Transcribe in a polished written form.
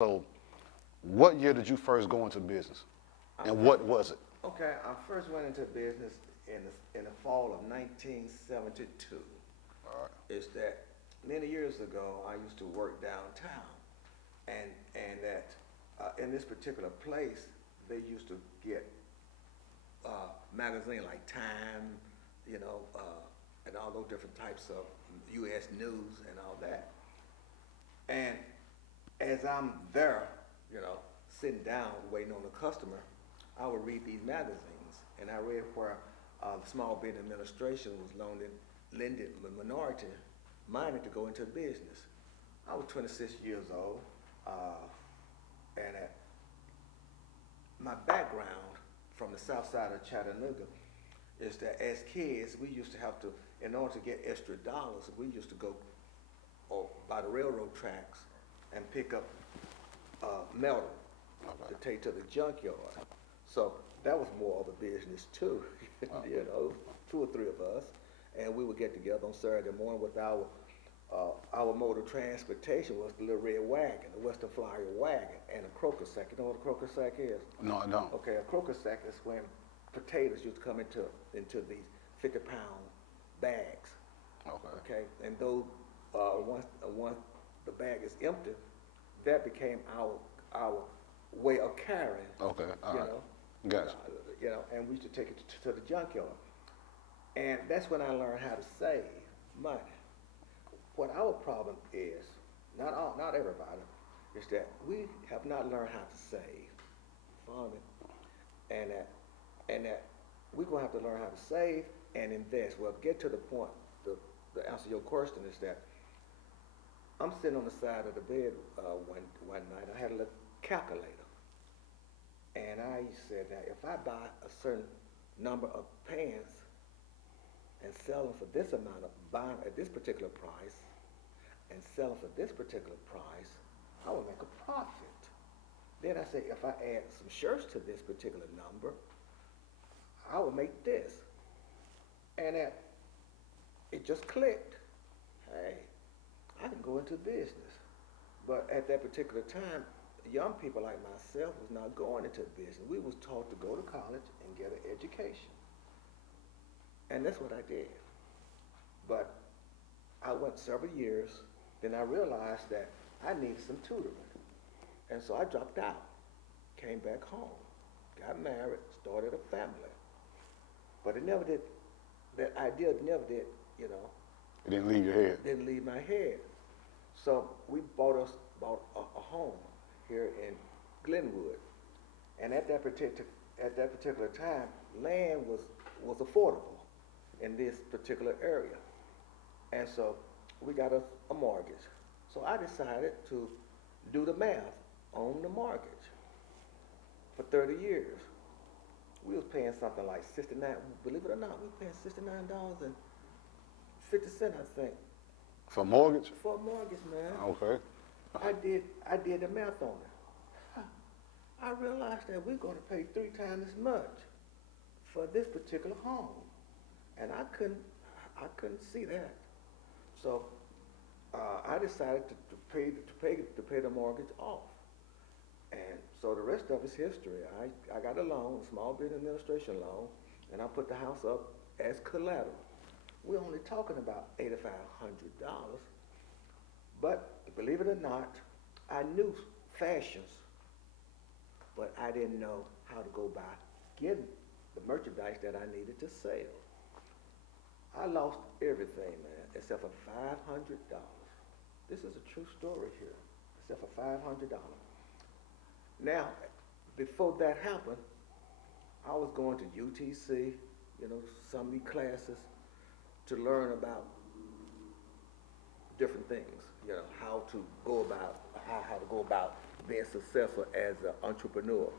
So, what year did you first go into business, and what was it? Okay, I first went into business in the fall of 1972. All right. Is that many years ago I used to work downtown, and that in this particular place they used to get magazines like Time, and all those different types of U.S. news and all that. And as I'm there, sitting down waiting on the customer, I would read these magazines, and I read where the Small Business Administration was lending minority money to go into business. I was 26 years old, and my background from the south side of Chattanooga is that as kids, we used to have to, in order to get extra dollars, we used to go by the railroad tracks and pick up metal to take to the junkyard. So that was more of a business too, two or three of us, and we would get together on Saturday morning with our mode of transportation was the little red wagon, the Western Flyer wagon, and a croaker sack. You know what a croaker sack is? No, I don't. Okay, a croaker sack is when potatoes used to come into these 50-pound bags. Okay, and those once the bag is empty, that became our way of carrying. Okay, all right. Gotcha. And we used to take it to the junkyard, and that's when I learned how to save money. What our problem is, not everybody, is that we have not learned how to save. Follow me? And that we're gonna have to learn how to save and invest. Well, get to the point. The answer to your question is that I'm sitting on the side of the bed one night. I had a little calculator, and I said that if I buy a certain number of pants and sell them for this amount of buying at this particular price and sell them for this particular price, I will make a profit. Then I say if I add some shirts to this particular number, I will make this. And it just clicked. Hey, I can go into business. But at that particular time, young people like myself was not going into business. We was taught to go to college and get an education. And that's what I did. But I went several years, then I realized that I needed some tutoring. And so I dropped out, came back home, got married, started a family. But it never did, that idea never did, It didn't leave your head. Didn't leave my head. So we bought a home here in Glenwood. And at that particular time, land was affordable in this particular area. And so we got a mortgage. So I decided to do the math on the mortgage for 30 years. We was paying something like $69, believe it or not, we were paying $69.50, I think. For mortgage? For a mortgage, man. Okay. I did the math on it. I realized that we're going to pay 3 times as much for this particular home, and I couldn't see that. So I decided to pay the mortgage off, and so the rest of it's history. I got a loan, a small business administration loan, and I put the house up as collateral. We're only talking about $8,500, but believe it or not, I knew fashions, but I didn't know how to go by getting the merchandise that I needed to sell. I lost everything, man, except for $500. This is a true story here, except for $500. Now, before that happened, I was going to UTC, some of these classes to learn about different things, how to go about being successful as an entrepreneur.